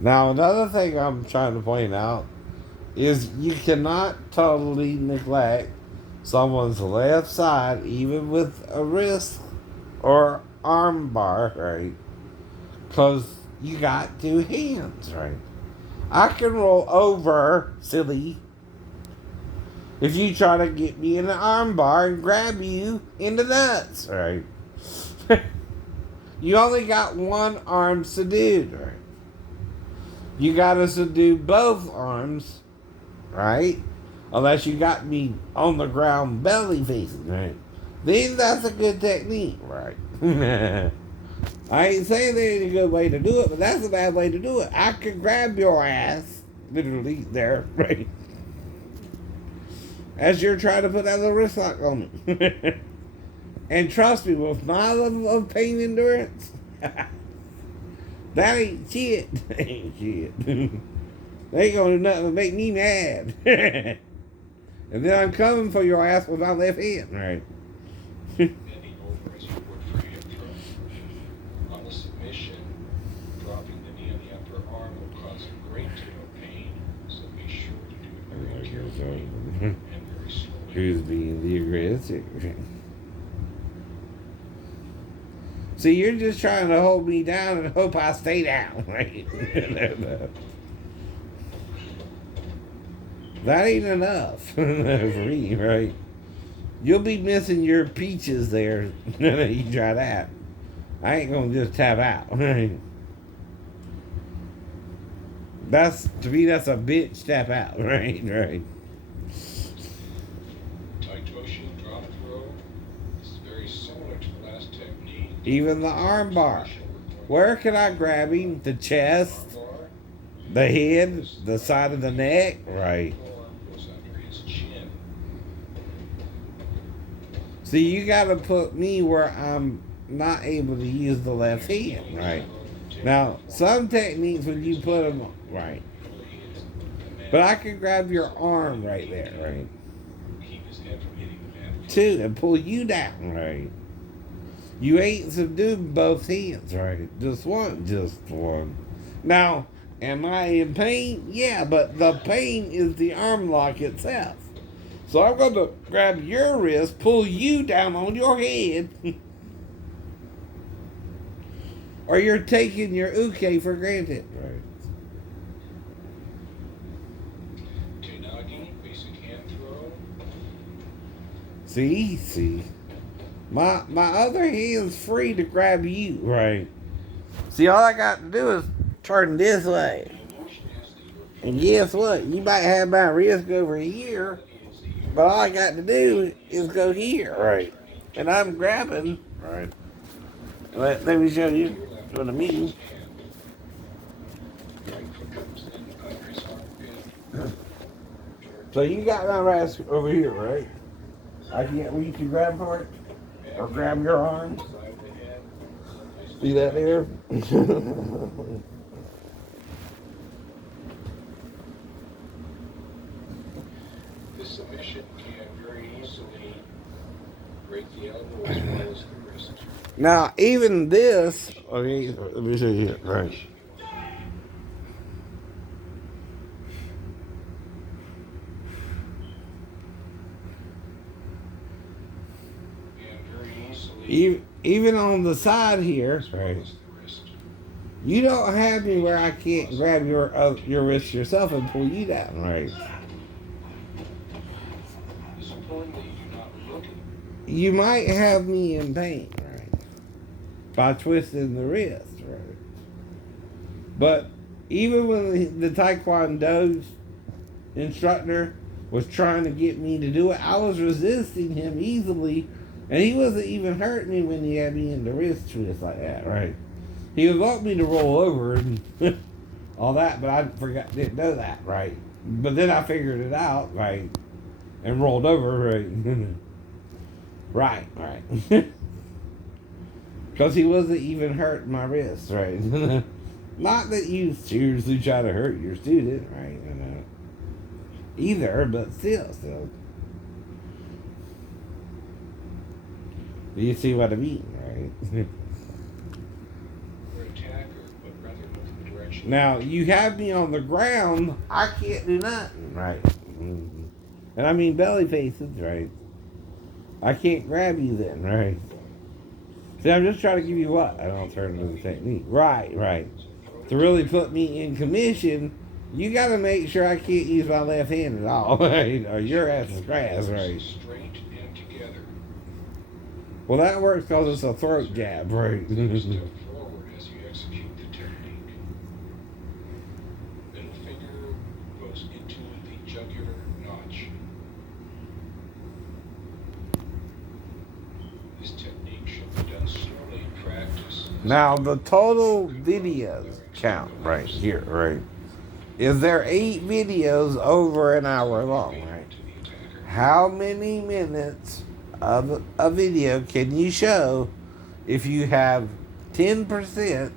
Now, another thing I'm trying to point out is you cannot totally neglect someone's left side, even with a wrist or arm bar, right? Because you got two hands, right? I can roll over, silly, if you try to get me in an arm bar and grab you in the nuts, right? You only got one arm subdued, right? You gotta subdue both arms, right? Unless you got me on the ground belly facing, right? Then that's a good technique, right? I ain't saying there ain't a good way to do it, but that's a bad way to do it. I could grab your ass, literally, there, right? As you're trying to put that little wrist lock on me. And trust me, with my level of pain endurance, that ain't shit. That ain't shit. They ain't gonna do nothing but make me mad. And then I'm coming for your ass with my left hand, right? Bending over as you would for hip thrust. On the submission, dropping the knee on the upper arm will cause a great deal of pain, so be sure to do it very carefully and very slowly. Who's being the aggressor? See, you're just trying to hold me down and hope I stay down, right? That ain't enough for me, right? You'll be missing your peaches there. You try that. I ain't gonna just tap out. Right? That's, to me, that's a bitch tap out, right? Right. Tight toe shield drop throw. This is very similar to the last technique. Even the arm bar. Where can I grab him? The chest, the head, the side of the neck, right? See, you gotta put me where I'm not able to use the left hand, right? Now, some techniques when you put them right, but I can grab your arm right there, right? Two, and pull you down, right? You ain't subdued both hands, right? Just one, just one. Now, am I in pain? Yeah, but the pain is the arm lock itself. So I'm going to grab your wrist, pull you down on your head, or you're taking your uke for granted, right? Basic hand throw. See. My other hand's free to grab you, right? See, all I got to do is turn this way. And guess what? You might have my wrist go over here, but all I got to do is go here, right? And I'm grabbing, right? Let me show you what I mean. So you got my wrist over here, right? I can't reach you grab for it or grab your arm. See that there? This submission can very easily break the elbow as well as the wrist. Now, even this, okay, let me show you, right? Even on the side here, right? You don't have me where I can't grab your wrist yourself and pull you down, right? You might have me in pain, right? By twisting the wrist, right? But even when the Taekwondo instructor was trying to get me to do it, I was resisting him easily, and he wasn't even hurting me when he had me in the wrist twist like that, right? He would want me to roll over and all that, but I didn't know that, right? But then I figured it out, right? And rolled over, right? Right. Because he wasn't even hurting my wrist, right? Not that you seriously try to hurt your student, right? Either, but still. Do you see what I mean, right? Or attacker, but rather looking stretching. Now, you have me on the ground, I can't do nothing, right? Mhm. And I mean belly faces, right? I can't grab you then, right? See, I'm just trying to give you what? An alternative technique. Right, right. To really put me in commission, you gotta make sure I can't use my left hand at all, right? Or your ass is grass, right? Straight and together. Well, that works because it's a throat jab, right? Take a step forward as you execute the technique. Middle finger goes into the jugular notch. This technique should be done slowly in practice. Now, the total videos count right here, right? Is there 8 videos over an hour long, right? How many minutes of a video can you show if you have 10%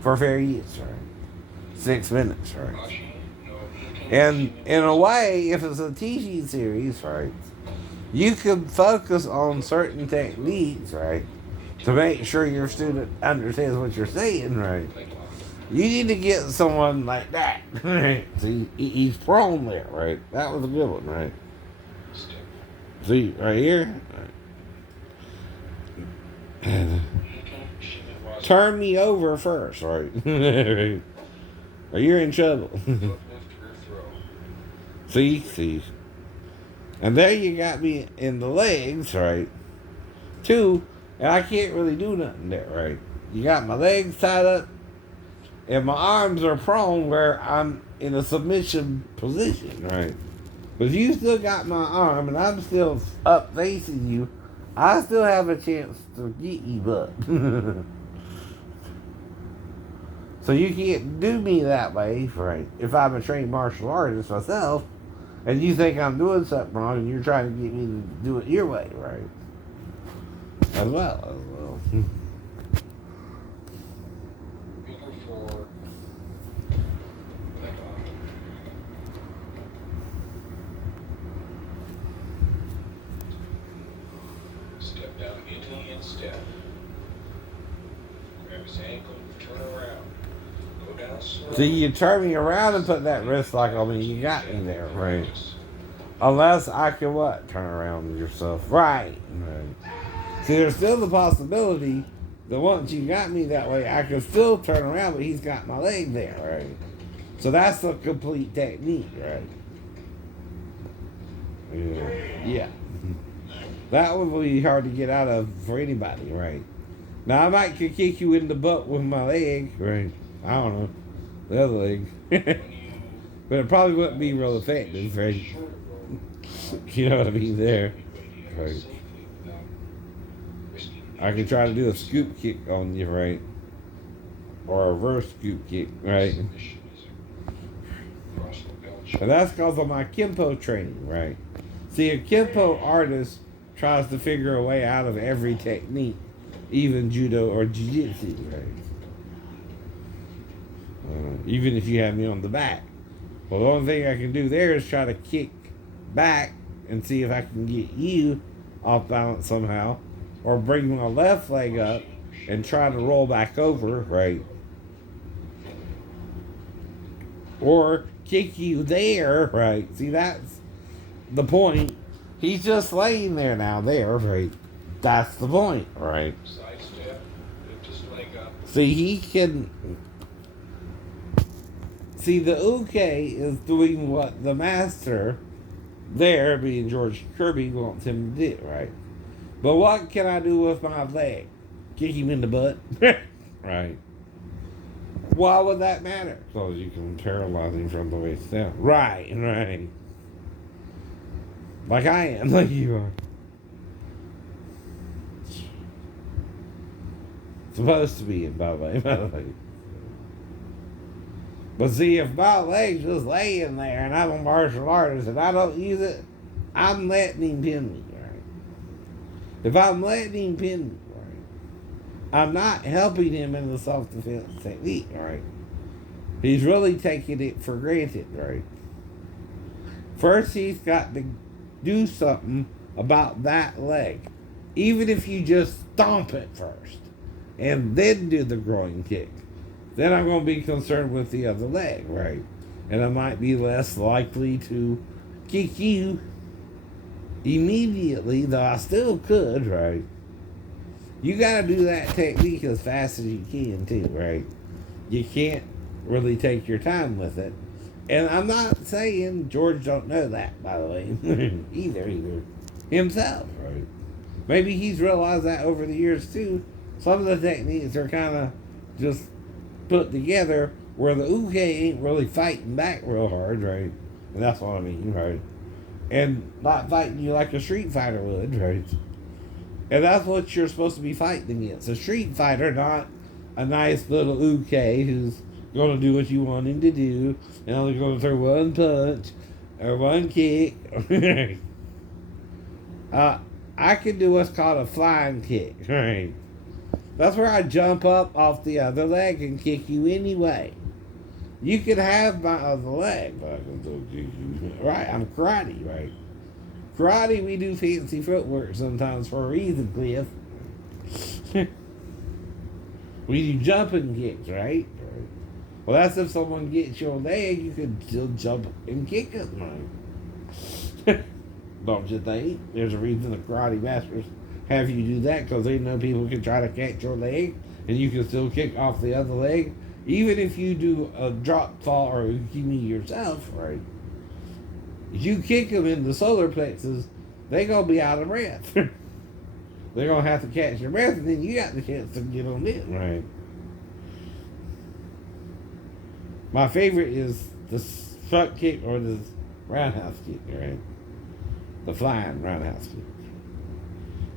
for fair use, right? 6 minutes, right? And in a way, if it's a teaching series, right, you can focus on certain techniques, right, to make sure your student understands what you're saying, right. You need to get someone like that, right? See, he's prone there, right? That was a good one, right? See, right here. Turn me over first, right? Or you're in trouble. See. And there you got me in the legs, right? 2, and I can't really do nothing there, right? You got my legs tied up, and my arms are prone where I'm in a submission position, right? But if you still got my arm and I'm still up facing you, I still have a chance to get you butt. So you can't do me that way, right? If I'm a trained martial artist myself, and you think I'm doing something wrong, and you're trying to get me to do it your way, right? As well. Finger forward. Leg on. Step down into the instep. Grab his ankle, turn around. Go down slowly. So you turn me around and put that wrist lock on me, you got me there, right? Unless I can what? Turn around yourself. Right. See, there's still the possibility that once you got me that way, I can still turn around, but he's got my leg there, right? So that's the complete technique, right? Yeah. That would be hard to get out of for anybody, right? Now, I might could kick you in the butt with my leg, right? I don't know. The other leg. But it probably wouldn't be real effective, right? You know what I mean there. Right. I could try to do a scoop kick on you, right? Or a reverse scoop kick, right? And that's because of my Kempo training, right? See, a Kempo artist tries to figure a way out of every technique, even judo or jiu-jitsu, right? Even if you have me on the back. Well, the only thing I can do there is try to kick back and see if I can get you off balance somehow, or bring my left leg up and try to roll back over, right? Or kick you there, right? See, that's the point. He's just laying there now, there, right? That's the point, right? Side step, lift his leg up. See, he can... See, the uke is doing what the master there, being George Kirbt, wants him to do, right? But what can I do with my leg? Kick him in the butt? Right. Why would that matter? So you can paralyze him from the waist down. Right. Like I am, like you are. Supposed to be, by the way. But see, if my leg's just laying there and I'm a martial artist and I don't use it, I'm letting him pin me, right? If I'm letting him pin me, right, I'm not helping him in the self-defense technique, right? He's really taking it for granted, right? First, he's got to do something about that leg. Even if you just stomp it first and then do the groin kick, then I'm going to be concerned with the other leg, right? And I might be less likely to kick you immediately, though I still could, right? You got to do that technique as fast as you can, too, right? You can't really take your time with it. And I'm not saying George don't know that, by the way, either himself, right? Maybe he's realized that over the years, too. Some of the techniques are kind of just put together where the uke ain't really fighting back real hard, right? And that's what I mean, right? And not fighting you like a street fighter would, right? And that's what you're supposed to be fighting against. A street fighter, not a nice little uke who's going to do what you want him to do and only going to throw one punch or one kick. I can do what's called a flying kick, right? That's where I jump up off the other leg and kick you anyway. You can have my other leg, but I can still kick you. Right, I'm karate, right? Karate, we do fancy footwork sometimes for a reason, Cliff. We do jumping kicks, right? Well, that's if someone gets your leg, you can still jump and kick them, right? Don't you think? There's a reason the karate masters have you do that, because they know people can try to catch your leg and you can still kick off the other leg. Even if you do a drop fall or ukemi yourself, right? If you kick them in the solar plexus, they're going to be out of breath. They're going to have to catch their breath, and then you got the chance to get on it, right? My favorite is the front kick or the roundhouse kick, right? The flying roundhouse kick.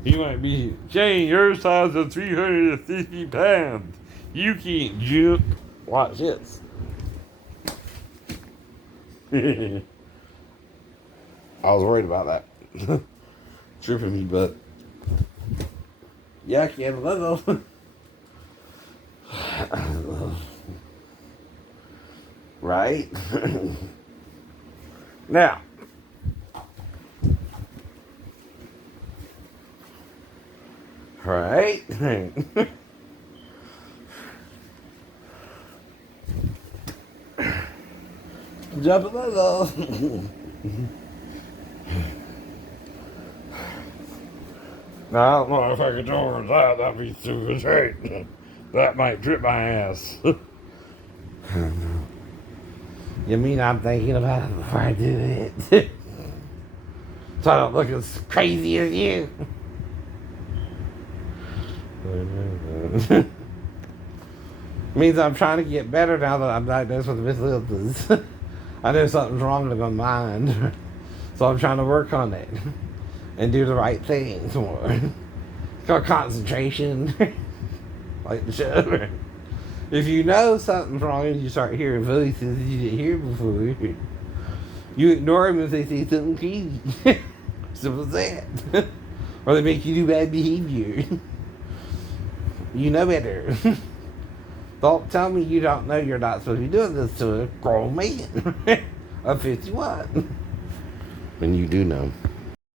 You might be, Jane, your size is 350 pounds. You can't jump. Watch this. I was worried about that. Tripping me, but yeah, I can little. Right? Now, right? Jump a little. Now, I don't know if I could go over that. That'd be too straight. That might trip my ass. You mean I'm thinking about it before I do it? So I don't look as crazy as you. Means I'm trying to get better now that I'm diagnosed with mental illness. I know something's wrong with my mind. So I'm trying to work on it. And do the right things more. It's called concentration. Like the show. If you know something's wrong and you start hearing voices you didn't hear before, you ignore them if they say something crazy. Simple as that. Or they make you do bad behavior. You know better. Don't tell me you don't know you're not supposed to be doing this to a grown man of 51. When you do know.